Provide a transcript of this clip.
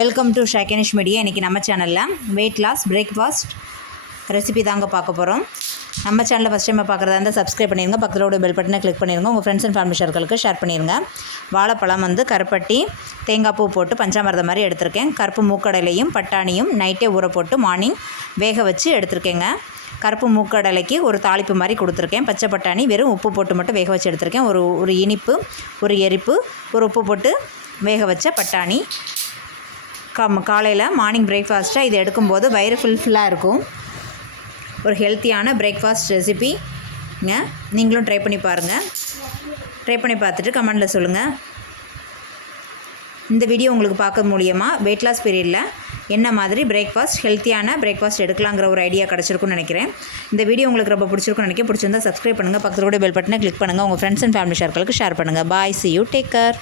Welcome to ஷேகனிஷ் media. இன்றைக்கி நம்ம சேனலில் வெயிட் லாஸ் பிரேக்ஃபாஸ்ட் ரெசிபி தாங்க பார்க்க போகிறோம். நம்ம சேனலில் ஃபஸ்ட் டைம் பார்க்குறதா இருந்தால் சப்ஸ்கிரைப் பண்ணிடுங்க, பக்கத்தோட பெல் பட்டனை கிளிக் பண்ணிடுங்க, உங்கள் ஃப்ரெண்ட்ஸ் அண்ட் ஃபேமிலி சர்க்கிளுக்கு ஷேர் பண்ணிடுங்க. வாழைப்பழம் கருப்பட்டி, தேங்காய் பூ போட்டு பஞ்சாமிரதம் மாதிரி எடுத்திருக்கேன். கருப்பு மூக்கடலையும் பட்டாணியும் நைட்டே ஊற போட்டு மார்னிங் வேக வச்சு எடுத்திருக்கேங்க. கருப்பு மூக்கடலைக்கு ஒரு தாளிப்பு மாதிரி கொடுத்துருக்கேன். பச்சை பட்டாணி வெறும் உப்பு போட்டு மட்டும் வேக வச்சு எடுத்திருக்கேன். ஒரு இனிப்பு, ஒரு எரிப்பு, ஒரு உப்பு போட்டு வேக வச்ச பட்டாணி. காலையில் மார்னிங் பிரேக்ஃபாஸ்ட்டாக இது எடுக்கும்போது வயிறு ஃபுல்லாக இருக்கும். ஒரு ஹெல்த்தியான பிரேக்ஃபாஸ்ட் ரெசிபிங்க. நீங்களும் ட்ரை பண்ணி பாருங்கள். ட்ரை பண்ணி பார்த்துட்டு கமெண்டில் சொல்லுங்கள். இந்த வீடியோ உங்களுக்கு பார்க்க மூலியமாக வெயிட் லாஸ் பீரியடில் என்ன மாதிரி ஹெல்த்தியான பிரேக்ஃபாஸ்ட் எடுக்கலாங்கிற ஒரு ஐடியா கிடச்சிருக்குன்னு நினைக்கிறேன். இந்த வீடியோ உங்களுக்கு ரொம்ப பிடிச்சிருக்குன்னு நினைக்கிறேன். பிடிச்சிருந்தால் சப்ஸ்கிரைப் பண்ணுங்கள், பக்கத்தோட பெல் பட்டனை கிளிக் பண்ணுங்கள், உங்கள் ஃப்ரெண்ட்ஸ் அண்ட் ஃபேமிலி சர்க்கிளுக்கு ஷேர் பண்ணுங்கள். பாய், see you, take care.